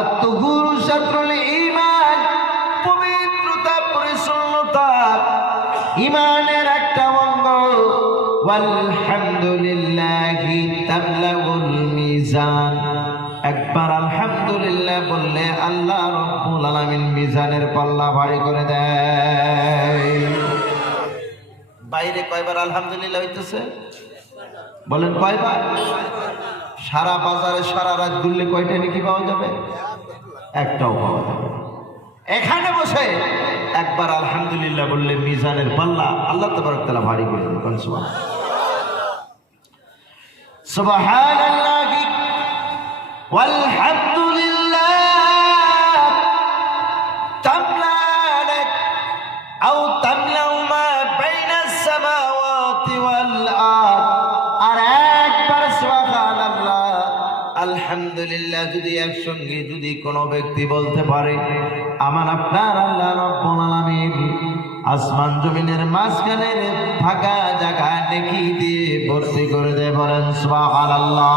আত্মগুরু শাস্ত্রুল ঈমান, পবিত্রতা পরিচ্ছন্নতা ঈমানের একটা অঙ্গ। ওয়ালহামদুলিল্লাহি তামলাউল মিজান, একবার আলহামদুলিল্লাহ বললে আল্লাহ রাব্বুল আলামিন মিজানের পাল্লা ভারী করে দেয়। বাইরে কয়বার আলহামদুলিল্লাহ হইতেছে বলেন? কয়বার? সারা বাজারে সারা রাত ঘুরলে কয়টা নেকি পাওয়া যাবে? একটাও পাওয়া যাবে। এখানে বসে একবার আলহামদুলিল্লাহ বললে মিজানের পাল্লা আল্লাহ তাবারক তাআলা ভারী করে দেন। সুবহানাল্লাহ, সুবহানাল্লাহি ওয়ালহামদুলিল্লাহ তামলাক আও তামলাউ মা বাইনাস সামাওয়াতি ওয়াল আরদ। আর একবার সুবহানাল্লাহ আলহামদুলিল্লাহ যদি একসঙ্গে যদি কোনো ব্যক্তি বলতে পারে, আমার আপনার আল্লাহ রাব্বুল আলামিন আসমান জমিনের মাঝখানের ফাঁকা জায়গা নেকি দিয়ে ভর্তি করে দেয়। বলেন সুবহানাল্লাহ।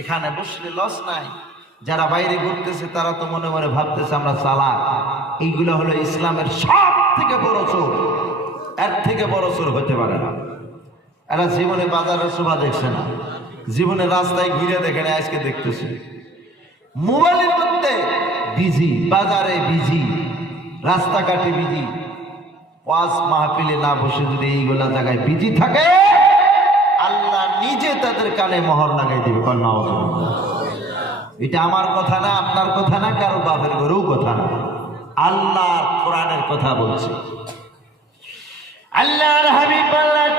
এখানে বসলে লস নাই। যারা বাইরে ঘুরতেছে তারা তো মনে মনে ভাবতেছে আমরা চালাক। এইগুলো হলো ইসলামের সব থেকে বড় চোর। এর থেকে বড় চোর হতে পারে না। এরা জীবনে বাজারের শোভা দেখছে না, জীবনে রাস্তায় ঘুরে দেখে না, আজকে দেখতেছে মোবাইলের মধ্যে বিজি, বাজারে বিজি, রাস্তাঘাটে বিজি। ওয়াজ মাহফিলে না বসে যদি এইগুলা জায়গায় বিজি থাকে, আল্লাহ নিজে তাদের কানে মোহর লাগাই দিবে। এটা আমার কথা না, আপনার কথা না, কারো বাপের ঘরেও কথা না, আল্লাহর কোরআনের কথা বলছে। আল্লাহর হাবিব বললেন,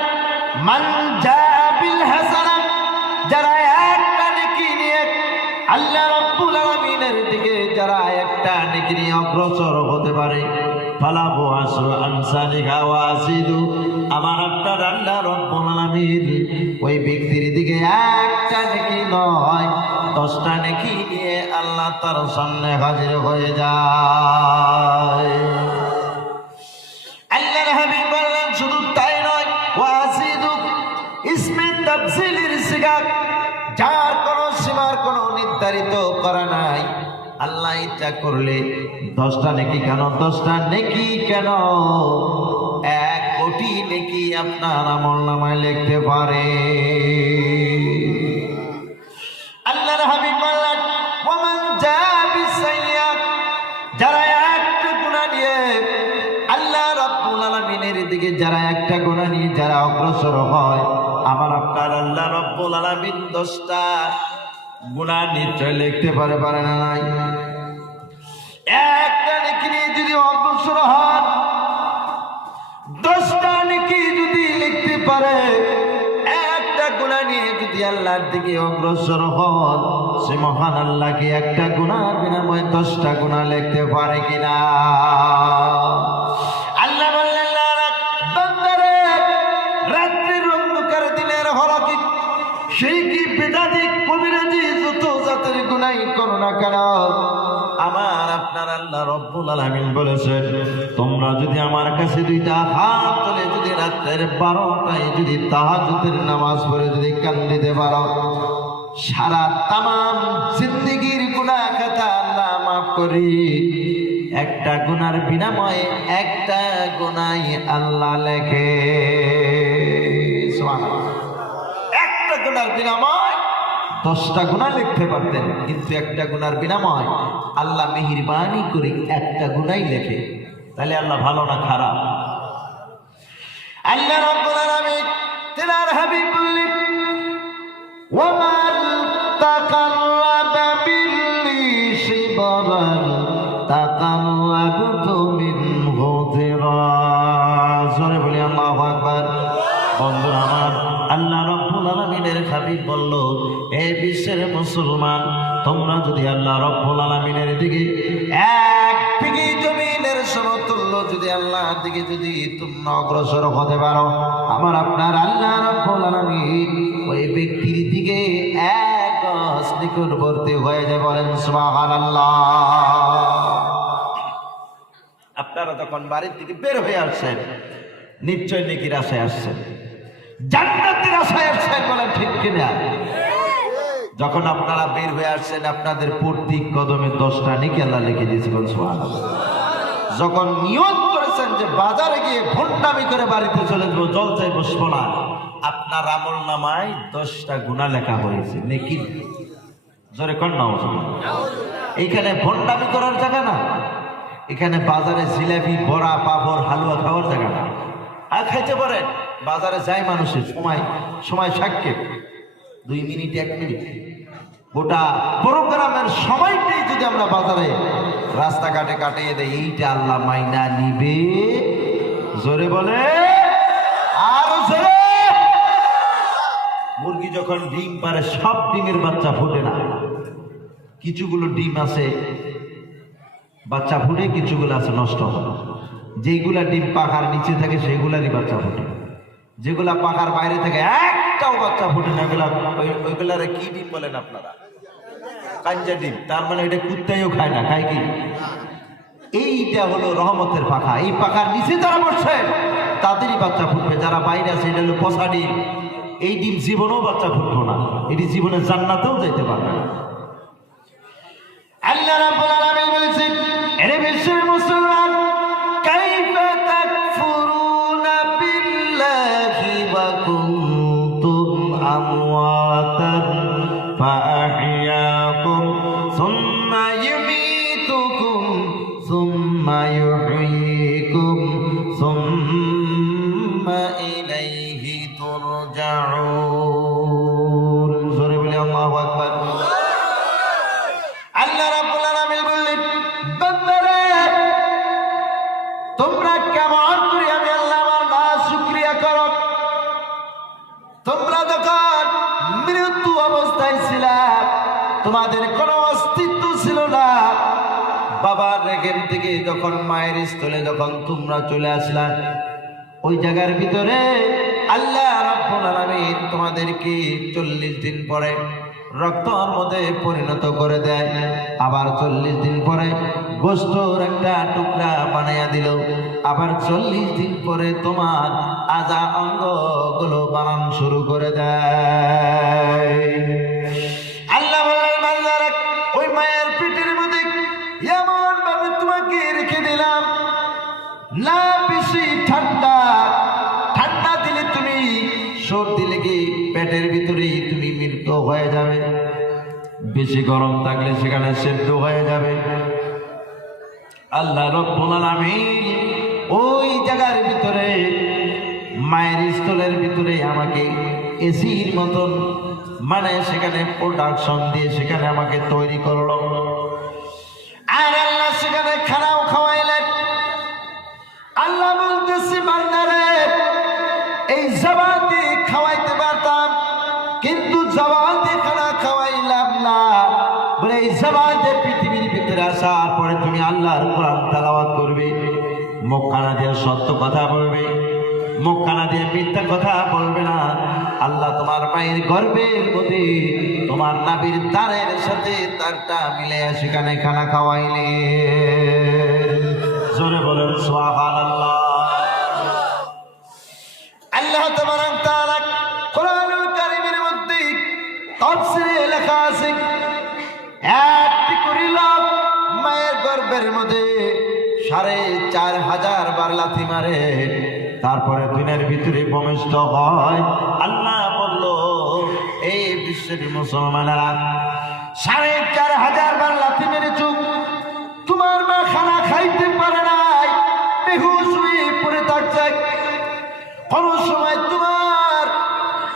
মান জাআ বিল হাসানা, যারা একটা নেকি নিয়ে আল্লাহ রাব্বুল আলামিনের দিকে যারা একটা নেকি নিয়ে অগ্রসর হতে পারে, ফালাহু আশরু আমসালিহা ওয়া আযিদু, আমার আপনার আল্লাহ রাব্বুল আলামিন ওই ব্যক্তির দিকে একটা নেকি নয় 10টা নেকি নিয়ে আল্লাহ তার সামনে হাজির হয়ে যায়। আল্লাহর হাবিব বললেন, শুধু তাই নয়, ওয়া আযিদু ইসমে তাফসিলের সিগা, যার কোনো সীমার কোনো নির্ধারিত করা নাই। আল্লাহ ইচ্ছা করলে 10টা নেকি কেন, 10টা নেকি কেন, 1 কোটি নেকি আপনার আমলনামায় লিখতে পারে। আল্লাহর হাবিব বললেন, ওয়ামান জাআ বিসাইয়্যাত, যারা একটা গুনাহ নিয়ে আল্লাহ রাব্বুল আলামিনের দিকে যারা একটা গুনাহ নিয়ে যারা অগ্রসর হয়, আমার আপনার আল্লাহ রাব্বুল আলামিন 10টা গুনাহ নিশ্চয় লিখতে পারে, পারে না? নাই। একটা নেকি নিয়ে যদি অগ্রসর হন, 10টা নেকি যদি লিখতে পারে, একটা গুনাহ নিয়ে যদি আল্লাহর দিকে অগ্রসর হন, সে মহান আল্লাহকে একটা গুনাহর বিনিময়ে 10টা গুনাহ লিখতে পারে কিনা? আল্লাহ বললেন, বান্দারে, রাত্রির অন্ধকার দিনের হলাকি শিরকি বিদআতি কবিরাজি যত জাতের গুনাহই করো না কেন, আমার আপনার আল্লাহ রাব্বুল আলামিন বলেছেন, তোমরা যদি আমার কাছে 2টা হাত তুলে যদি রাতের 12টায় যদি তাহাজ্জুদের নামাজ পড়ে যদি কান্দিতে পারো, সারা তামাম জিন্দেগীর গুনাহ খাতা আল্লাহ মাফ করি। একটা গুনার বিনিময়ে একটা গুনাহ আল্লাহ লেখে। সুবহানাল্লাহ। একটা গুনার বিনিময়ে 10টা গুনাহ লিখতে পারতেন, কিন্তু একটা গুনার বিনিময়ে আল্লাহ মেহেরবানি করে একটা গুনাহই লেখে। তাহলে আল্লাহ ভালো না খারাপ? আল্লাহ রাব্বুল আলামিন তিনার হাবিব বললেন, ওয়ামান তাকাররাবা বিল্লি শিবরান তাকাররাবতু মিনহু যিরান। জোরে বলি আল্লাহু আকবার। বন্ধুরা আমার, আল্লাহ রাব্বুল আলামিনের হাবিব বলল, হে বিশ্বের মুসলমান, তোমরা যদি আল্লাহ রাব্বুল আলামিনের দিকে 1 বিঘি জমিনের সমতুল্য যদি আল্লাহর দিকে যদি তোমরা অগ্রসর হতে পারো, আমার আপনার আল্লাহ রাব্বুল আলামিন ওই ব্যক্তির দিকে 1 গজ নিকটবর্তী হয়ে যায়। বলেন সুবহানাল্লাহ। আপনারা তখন বাড়ির থেকে বের হয়ে আসছেন, নিশ্চয় নেকির আশায় আসছেন, জান্নাতের আশায় আসছেন। বলেন ঠিক কিনা? যখন আপনারা বের হয়ে আসছেন আপনাদের প্রত্যেক কদমে 10টা নেকি আল্লাহ লিখে দিয়েছে, সুবহানাল্লাহ। যখন নিয়ত করেছেন যে বাজারে গিয়ে ভণ্ডামি করে বাড়িতে চলে যাবো, জলসায় বসবো না, আপনার আমল নামায় 10টা গুনাহ লেখা হয়েছে নেকি। জোরে কর না। এইখানে ভণ্ডামি করার জায়গা না, এখানে বাজারে জিলাপি বড়া পাপড় হালুয়া খাওয়ার জায়গা না। আর খাইতে পারেন, বাজারে যায় মানুষের সময় সাক্ষে 2 মিনিট 1 মিনিট, গোটা প্রোগ্রামের সময়টাই যদি আমরা বাজারে রাস্তাঘাটে কাটিয়ে দেয়, এইটা আল্লাহ মাইনা নিবে। জোরে বলে আর জোরে। মুরগি যখন ডিম পারে সব ডিমের বাচ্চা ফোটে না, কিছুগুলো ডিম আছে বাচ্চা ফুটে, কিছুগুলো আছে নষ্ট হয়। যেগুলা ডিম পাখার নিচে থাকে সেগুলারই বাচ্চা ফুটে, যেগুলা পাখার বাইরে থাকে একটাও বাচ্চা ফুটে না। ওইগুলারে কি ডিম বলেন আপনারা? কাঞ্জা ডিম। তার মানে এটা কুত্তাইও খায় না, খায় কি? এইটা হলো রহমতের পাখা। এই পাখার নিচে যারা বসছে তাদেরই বাচ্চা ফুটবে, যারা বাইরে আছে এটা হলো পচা ডিম। এই ডিম জীবনেও বাচ্চা ফুটবো না, এটি জীবনে জান্নাতেও যাইতে পারবে না। আল্লাহ রাব্বুল আলামিন বলেছেন, এরে বিশ্বের মুসলমান, কাইফা তাকফুরুনা বিল্লাহি ওয়া কুনতুম আমওয়াতান ফাআহইয়াকুম সুম্মা ইউমীতুকুম সুম্মা ইউহয়ীকুম সুম্মা ইলাইহি তুরজাউন। জোরে বলি আল্লাহু আকবার। আল্লাহ রাব্বুল আলামিন বললেন, বান্দারে তোমরা কেমন করে আমি আল্লাহ আমার নাশুকরিয়া করো? তোমরা যখন মৃত্যু অবস্থায় ছিলা, তোমাদের কোনো অস্তিত্ব ছিল না। বাবার রেখেন থেকে যখন মায়ের স্থলে যখন তোমরা চলে আসলা, ওই জায়গার ভিতরে আল্লাহ রাব্বুল আলামিন তোমাদেরকে 40 দিন পরে রক্তর মধ্যে পরিণত করে দেয়। আবার 40 দিন পরে গোশতের একটা টুকরা বানাইয়া দিল। আবার 40 দিন পরে তোমার আজা অঙ্গগুলো বানান শুরু করে দেয়। আল্লাহ বলেন, বান্দারা ওই মায়ের পেটের মধ্যে এমন ভাবে তোমাকে রেখে দিলাম, না বেশি ঠান্ডা দিলে তুমি সর্দি লেগে পেটের ভিতরেই তুমি মৃত্যু হয়ে যাবে, বেশি গরম থাকলে সেখানে সেদ্ধ হয়ে যাবে। আল্লাহ রাব্বুল আলামিন ওই জায়গার ভিতরে মায়ের স্থলের ভিতরে আমাকে এসির মতন মানে সেখানে প্রোডাকশন দিয়ে সেখানে আমাকে তৈরি করলো। আর আল্লাহ সেখানে খানাও খাওয়াইলেন। আল্লাহ বলতেছি, বান্দারে এই জবান দিয়ে খাওয়াইতে পারতাম, কিন্তু জবান দিয়ে খানা খাওয়াইলাম না। বলে এই জবান দিয়ে পৃথিবীর ভিতরে আসার পরে তুমি আল্লাহর কোরআন তেলাওয়াত করবে, মুখ কানা দিয়ে সত্য কথা বলবে, মুখ কানা দিয়ে মিথ্যা কথা বলবে না। আল্লাহ তোমার মায়ের গর্ভের মধ্যে তোমার নাভির তারের সাথে তারটা মিলে সেখানে খানা খাওয়াইলে। জোরে বলেন সুবহানাল্লাহ। আল্লাহ তাবারাক তাআলা কোরআনুল কারীমের মধ্যে তাফসীরে লেখা আছে, একটি করিল মায়ের গর্ভের মধ্যে 4500 বার লাথি মারে, তারপরে দিনের ভিতরে ভূমিষ্ঠ হয়। আল্লাহ বলল, এই বিশ্বের মুসলমানেরা 4500 বার লাথি মেরেছ, তোমার মা খানা খাইতে পারে নাই, বেহুশ হয়ে পড়ে থাকছে। কোন সময় তোমার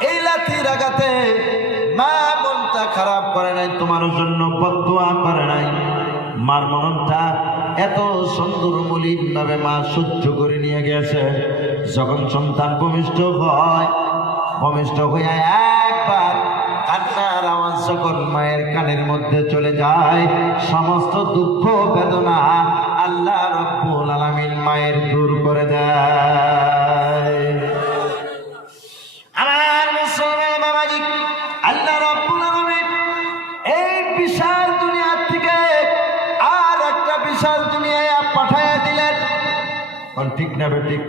এই লাথির আঘাতে মা মনটা খারাপ করে নাই, তোমার জন্য বদদুয়া করে নাই। মার মনটা এত সুন্দর মলিন ভাবে মা সহ্য করে নিয়ে গেছে। যখন সন্তান ভূমিষ্ঠ হয়, ভূমিষ্ঠ হইয়া একবার কান্নার আওয়াজ যখন মায়ের কানের মধ্যে চলে যায়, সমস্ত দুঃখ বেদনা আল্লাহ রাব্বুল আলামিন মায়ের দূর করে দেয়। আমার মুসলমান বাবাজি, আল্লাহ রাব্বুল আলামিন এই বিশাল দুনিয়া থেকে আর একটা বিশাল দুনিয়ায় পাঠাইয়া দিলেন। ঠিক না বেঠিক?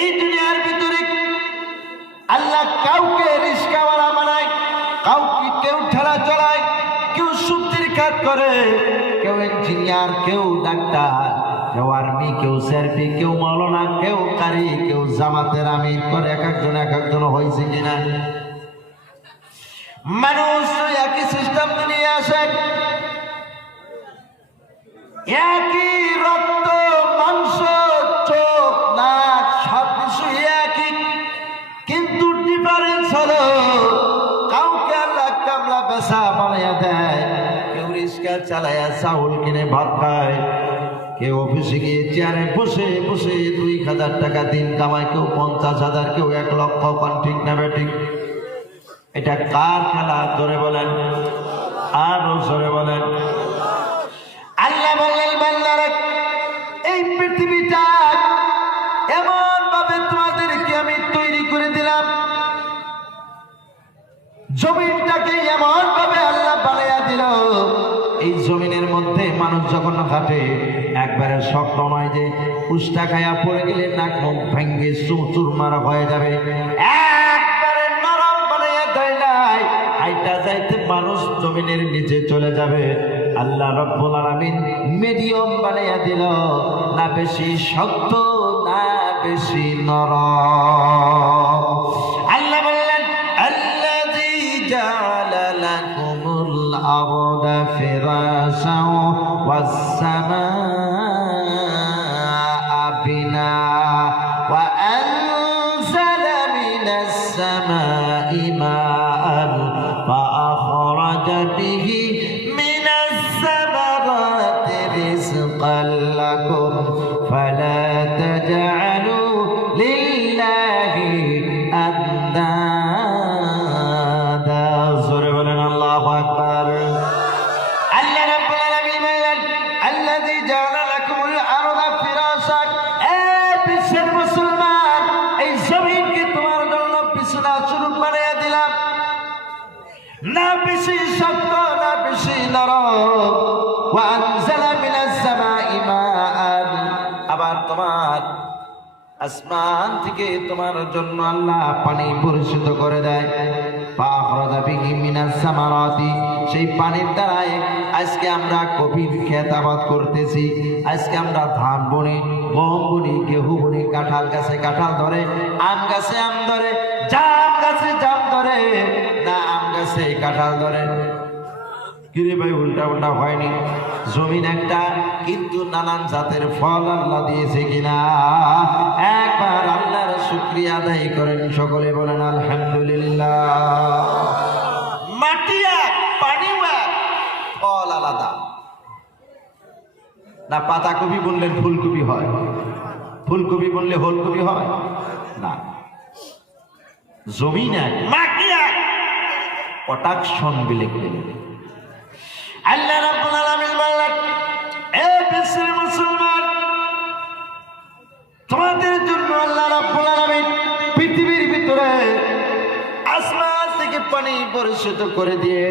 এই দুনিয়ার ভিতরে আল্লাহ কাউকে রিস্কাওয়ালা বানায়, কেউ ঠেলা চালায়, কেউ সবজির কাজ করে, কেউ ইঞ্জিনিয়ার, কেউ ডাক্তার, কেউ আর্মি, কেউ সার্ভি, কেউ মাওলানা, কেউ কারি, কেউ জামাতের আমির করে। এক একজন হয়েছে কিনা? মানুষ একই সিস্টেম নিয়ে আসে, একই রক্ত মাংস চোখ নাক সব কিছু একই, কিন্তু ডিফারেন্স হলো কাউকে আল্লাহ কামলা পেশা বানাইয়া দেয়, কেউ রিক্সা চালাইয়া চাউল কিনে ভাত খায়, কেউ অফিসে গিয়ে চেয়ারে বসে বসে 2,000 টাকা দিন কামায়, কেউ 50,000, কেউ 1 লক্ষ। পান ঠিক না বেঠিক? এটা কার খেলা? জোরে বলেন, আরো জোরে বলেন। আল্লাহ বললেন, বান্দারা এই পৃথিবীটা এমন ভাবে তোমাদেরকে আমি তৈরি করে দিলাম, জমিনটাকে এমন ভাবে আল্লাহ বানাইয়া দিল, এই জমিনের মধ্যে মানুষ যখন হাঁটে একবারে শক্ত নয় যে উষ্টা খায়া পড়ে গেলে নাক মুখ ভেঙ্গে চুরমার হয়ে যাবে, একবারে নরম বানাইয়া দেয় নাই, হাইটা যাইতে মানুষ জমিনের নিচে চলে যাবে। আল্লাহ রব্বুল আলামিন মিডিয়াম বানাইয়া দিল, না বেশি শক্ত না বেশি নরম। আল্লাহ বললেন, আল্লাযী জাআলা লাকুমুল আরদা ফিরাশাও ওয়াস সামাআ বিনা ওয়া আনজালা মিনাস সামাই মাআন ফাআখরাজা বিহি لكم فلا تجعلوا لله أندادا زور بولن الله أكبر الله رب العالمين الذي جعل لكم الأرض فراشا বিশ্বের মুসলমান এই জমিনকে তোমার জন্য বিছানা স্বরূপ বানিয়ে দিলাম, না বেশি শক্ত না বেশি নরম। ওয়া আনজালা মিনাস সামাই মাআন, আবার তোমার আসমান থেকে তোমার জন্য আল্লাহ পানি বর্ষিত করে দেয়। ফাখরাজা বিহি মিনাস সামারাতি, সেই পানির দ্বারাই আজকে আমরা কফির ক্ষেত আবাদ করতেছি, আজকে আমরা ধান বুনি, গম বুনি, গেহু বুনি, কাঁঠাল গাছে কাঁঠাল ধরে, আম গাছে আম ধরে, জাম গাছে জাম ধরে, না আম গাছে কাঁঠাল ধরে। কিরে ভাই, উল্টা উল্টা হয়নি? জমিন একটা, কিন্তু নানান জাতের ফল আল্লাহ দিয়েছে কিনা? একবার আল্লাহর শুকরিয়া আদায় করেন, সকলে বলেন আলহামদুলিল্লাহ। মাটি এক, পানিও এক, ফল আলাদা। না পাতাকপি বললেন ফুলকপি হয়, ফুলকপি বললে হোলকপি হয় না। জমিন এক, মাটি এক, প্রোটেকশন বিলেক। আল্লাহ রাব্বুল আলামিন বললেন, এ বিশ্বের মুসলমান, তোমাদের জন্য আল্লাহ রাব্বুল আলামিন পৃথিবীর ভিতরে আসমান থেকে পানি বর্ষিত করে দিয়ে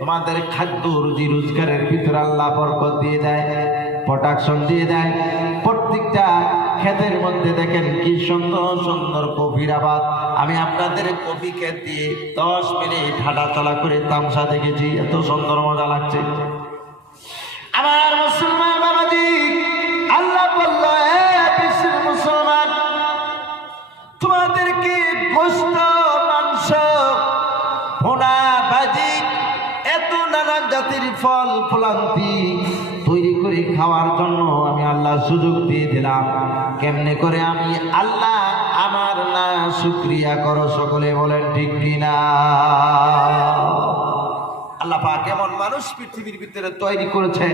তোমাদের খাদ্য রুজি রোজগারের ভিতরে আল্লাহ বরকত দিয়ে দেয়, প্রোটেকশন দিয়ে দেয়। প্রত্যেকটা ক্ষেতের মধ্যে দেখেন কি সুন্দর সুন্দর কফির আবাদ। আমি আপনাদের কফি ক্ষেত দিয়ে 10 মিনিট হাঁটা চলা করে তামসা দেখেছি, এত সুন্দর মজা লাগছে। আমার মুসলমান বাবাজি, আল্লাহ বলল, হে বিশ্বের মুসলমান, তোমাদেরকে গোশত, মাংস, ভুনা, ভাজি, এত নানান জাতির ফল ফলান্তি তৈরি করে খাওয়ার জন্য আমি আল্লাহ সুযোগ দিয়ে দিলাম। কেমনে করে আমি আল্লাহ আমার না শুকরিয়া করো? সকলে বলেন ঠিক কিনা? আল্লাহ পাক এমন মানুষ পৃথিবীর ভিতরে তৈরি করেছে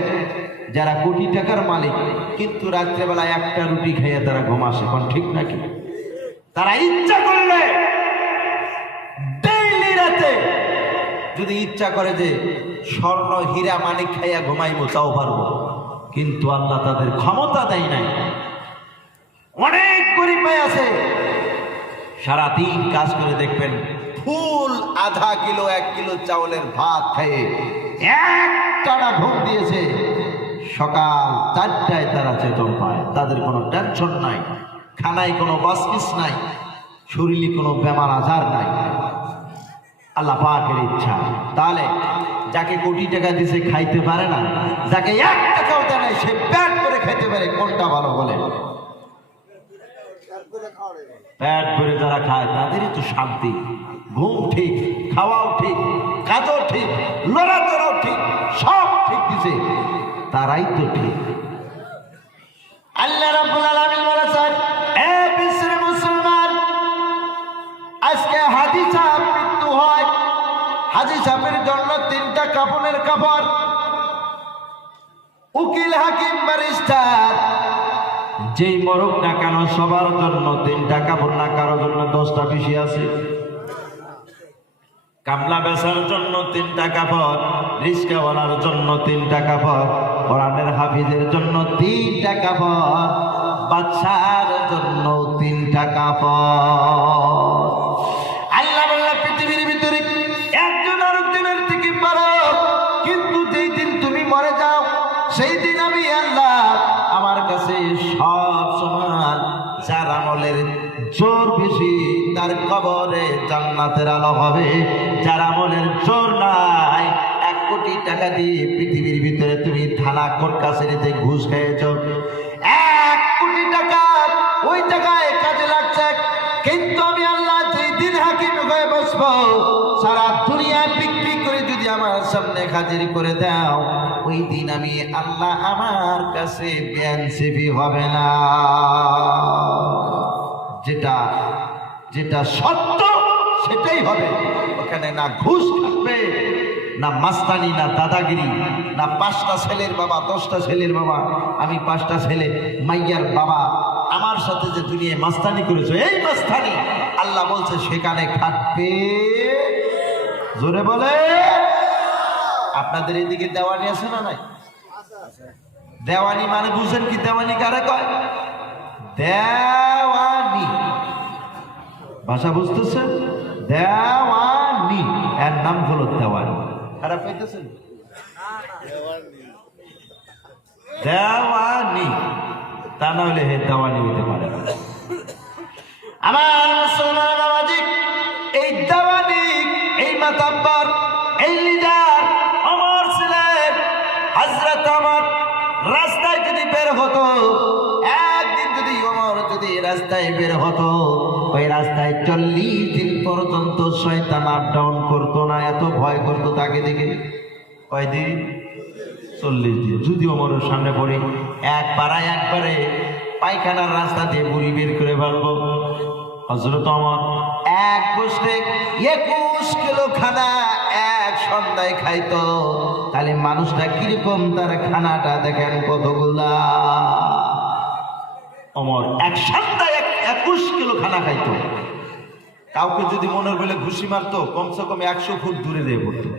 যারা কোটি টাকার মালিক, কিন্তু রাত্রেবেলা একটা রুটি খেয়ে তারা ঘুমাসে। এখন ঠিক নাকি? তারা ইচ্ছা করলে ডেইলি রাতে যদি ইচ্ছা করে যে স্বর্ণ হীরা মানিক খাইয়া ঘুমাইবো, তাও পারবো, কিন্তু আল্লাহ তাদের ক্ষমতা দেয় নাই। অনেক গরিব ভাই আছে, সারাদিন কাজ করে দেখবেন ফুল আধা কিলো 1 কিলো চাউলের ভাত খেয়ে একটানা ঘুম দিয়েছে, সকাল 4টায় তারা চেতন পায়। তাদের কোনো টেনশন নাই, খানায় কোনো বাসকিস নাই, শরীরে কোনো বেমার আজার নাই। আল্লাহ পাকের ইচ্ছা। তাহলে যাকে কোটি টাকা দিছে খাইতে পারে না, যাকে 1 টাকাও দেয় না সে পেট করে খেতে পারে, কোনটা ভালো বলে? পেট ভরে যারা খায় তাদেরই তো শান্তি। ঘুম ঠিক, খাওয়াও ঠিক, কাজও ঠিক, লড়াচড়াও ঠিক, সব ঠিক দিছে, তারাই তো ঠিক। আল্লাহ রাব্বুল আলামিন বলেছেন, এ বিশ্বের মুসলমান, আজকে হাজি সাহেব মৃত্যু হয়, হাজি সাহেবের জন্য 3টা কাফনের কাপড়, উকিল, হাকিম, ব্যারিস্টার যেই মরক না কেন সবার জন্য 3টা কাপড় না, কারোর জন্য 10টা বেশি আছে। কামলা বেচার জন্য 3টা কাপড়, রিস্কাওয়ালার জন্য 3টা কাপড়, কোরআনের হাফিজের জন্য 3টা কাপড়, বাদশার জন্য 3টা কাপড়। আল্লাহ বললেন পৃথিবীর ভিতরে একজন আরেকজনের থেকে বড়, কিন্তু যেই দিন তুমি মরে যাও সেই দিন আমি আল্লাহ আমার কাছে সব সমান। যার আমলের জোর বেশি তার কবরে জান্নাতের আলো হবে, যার আমলের জোর নাই 1 কোটি টাকা দিয়ে পৃথিবীর ভিতরে তুমি থানা কোর্ট কাছারিতে ঘুষ খেয়েছ, 1 কোটি টাকা ওই জায়গায় কাজে লাগছে, কিন্তু আমি আল্লাহ যেই দিন হাকিম হয়ে বসবো, সারা দুনিয়া বিক্রি করে যদি আমার সামনে হাজির করে দাও, ওই দিন আমি আল্লাহ আমার কাছে বেইনসাফি হবে না। যেটা যেটা সত্য সেটাই হবে, ওখানে না ঘুষ থাকবে, না মাস্তানি, না দাদাগিরি, না 5টা ছেলের বাবা 10টা ছেলের বাবা, আমি 5টা ছেলে মাইয়ার বাবা, আমার সাথে যে দুনিয়ায় মাস্তানি করেছো, এই মাস্তানি আল্লাহ বলছে সেখানে খাটবে। জোরে বলে। আপনাদের এদিকে দেওয়ানি আছে না নাই? দেওয়ানি মানে বুঝেন কি? দেওয়ানি কারে কয়? দেওয়ানি ভাষা বুঝতেছেন? দেওয়ানি এর নাম হলো দেওয়ানি। খারাপ পাইতেছেন? দেওয়ানি তা না হলে হে দেওয়ানি হইতে পারে না। আমার মুসলমান বাবাজি, এই দেওয়ানি, এই মাতাব্বর, এই লিডার আমার ছিলেন হযরত ওমর। রাস্তায় যদি বের হতো, একদিন যদি ওমর যদি রাস্তায় বের হতো, ওই রাস্তায় 40 দিন পর্যন্ত শয়তান আপ ডাউন করতো না, এত ভয় করতো তাকে দেখে। কয়দিন? 40 দিন। যদি ওমরের সামনে পড়ে একবারে পায়খানার রাস্তা দিয়ে বুড়ি বের করে ফেলবো, হযরত ওমর এক বসে 21 কিলো খানা এক সন্ধ্যায় খাইতো। তাহলে মানুষটা কিরকম, তার খানাটা দেখেন কতগুলা। ওমর এক সন্ধ্যায় 21 কিলো খানা খাইতো। কাউকে যদি মনের বলে ঘুষি মারতো, কমসে কম 100 ফুট দূরে দিয়ে পড়তো।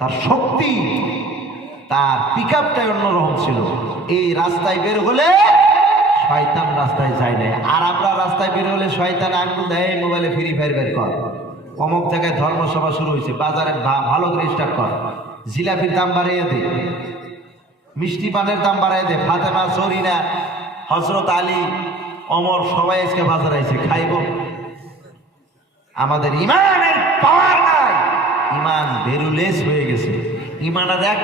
তার শক্তি, তার পিকআপটাই অন্যরকম ছিল। এই রাস্তায় বের হলে শয়তান রাস্তায় যায় না। আর আমরা রাস্তায় বের হলে শয়তান আঙ্গুল দেয়, মোবাইলে ফ্রি ফায়ার বের কর, অমুক জায়গায় ধর্মসভা শুরু হয়েছে, বাজারে ভালো করে স্টার্ট কর, জিলাপির দাম বাড়িয়ে দে, মিষ্টি পানের দাম বাড়িয়ে দে। ফাতেমা, সরিনা, হযরত আলী, ওমর সবাই আজকে বাজারে আইছে, খাইব। আমাদের ইমানের পাওয়ার নাই, ইমান বেরুলেস হয়ে গেছে। ইমানের এক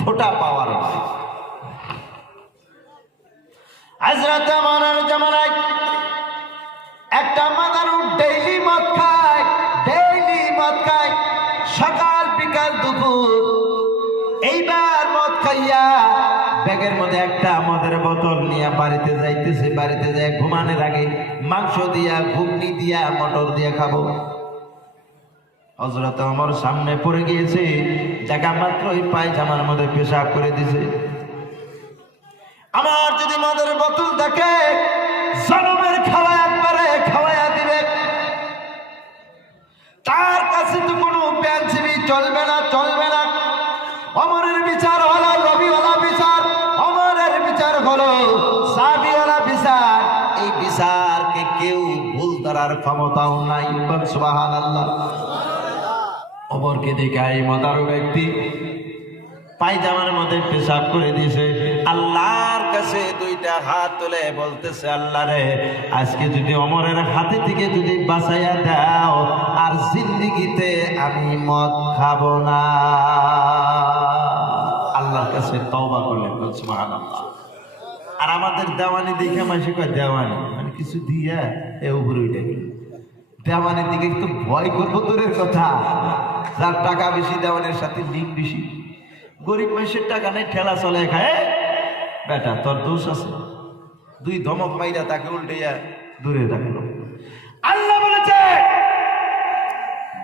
ফোঁটা পাওয়ার আছে। হযরত ওমরের জামানায় একটা মাদারু ডেইলি মদ খায়, সকাল বিকাল দুপুর। এইবার মদ খাইয়া ব্যাগের মধ্যে একটা মদের বোতল নিয়ে বাড়িতে যাইতেছে। বাড়িতে যায় ঘুমানোর আগে মাংস দিয়া, ঘুগনি দিয়া, মটর দিয়া খাবো। হযরত ওমর সামনে পড়ে গিয়েছে, জায়গা মাত্রই পায়জামার মধ্যে পেশাব করে দিছে। আমার যদি মদের বোতল দেখে, জনমের খাওয়া একবারে খাওয়াইয়া দিবে। তার কাছে তো কোনো বেইনসাফি চলবে না। ওমরের বিচার হলো রবিওয়ালা বিচার, ওমরের বিচার হলো সাবিওয়ালা বিচার। এই বিচারকে কেউ ভুল ধরার ক্ষমতাও নাই। সুবহানাল্লাহ। ওমরকে দেখে এই মদারু ব্যক্তি পায়জামার মধ্যে পেশাব করে দিয়েছে। আল্লাহর কাছে দুইটা হাত তুলে বলতেছে, আল্লাহ রে, আজকে যদি ওমরের হাতে থেকে যদি বাঁচাইয়া দাও, আর জিন্দেগিতে আমি মদ খাবো না। আল্লাহর কাছে তওবা করলেন, সুবহানাল্লাহ। আর আমাদের দেওয়ানি দেখে মাসে কয় দেওয়ানি মানে কিছু দিয়া এ উপরে উঠে গেল। দেওয়ানির দিকে একটু ভয় করবো দূরের কথা, যার টাকা বেশি দেওয়ানের সাথে লিঙ্ক বেশি। গরিব মানুষের টাকা নেই, ঠেলা চলে খায়, বেটা তোর দোষ আছে, দুই ধমক মাইরা তাকে উল্টাইয়া দূরে রাখলো। আল্লাহ বলেছে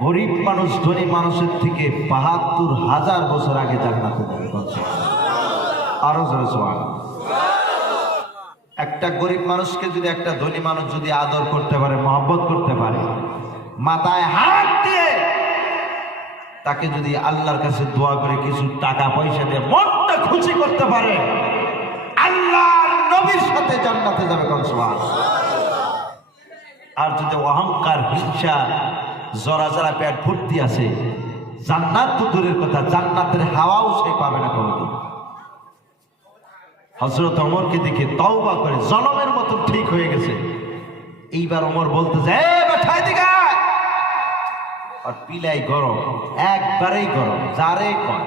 গরিব মানুষ ধনী মানুষের থেকে ৭২,০০০ বছর আগে জান্নাতে যাবে। আরো জোরে সুবহানাল্লাহ। একটা গরিব মানুষকে যদি একটা ধনী মানুষ যদি আদর করতে পারে, মহব্বত করতে পারে, মাথায় হাত দিয়ে তাকে যদি আল্লাহর কাছে দোয়া করে কিছু টাকা পয়সা দিয়ে মনটা খুশি করতে পারে, আল্লাহর নবীর সাথে জান্নাতে যাবে। আর যদি অহংকার, হিংসা, জরা জরা পেট ভর্তি আছে, জান্নাত তো দূরের কথা, জান্নাতের হাওয়াও সে পাবে না কোনোদিন। হযরত ওমরকে দেখে তওবা করে জনমের মতো ঠিক হয়ে গেছে। এইবার ওমর বলতে যায়, বাঠাই দিগা, আর পিলাই গরম, একবারেই গরম, যারে কয়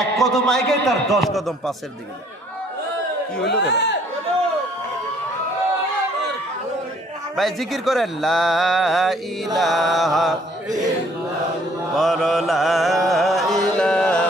এক কদম আগে তার 10 কদম পাশের দিকে যায়। কি হইল রে ভাই? ভাই জিকির করেন, লা ইলাহা ইল্লাল্লাহ, লা ইলাহা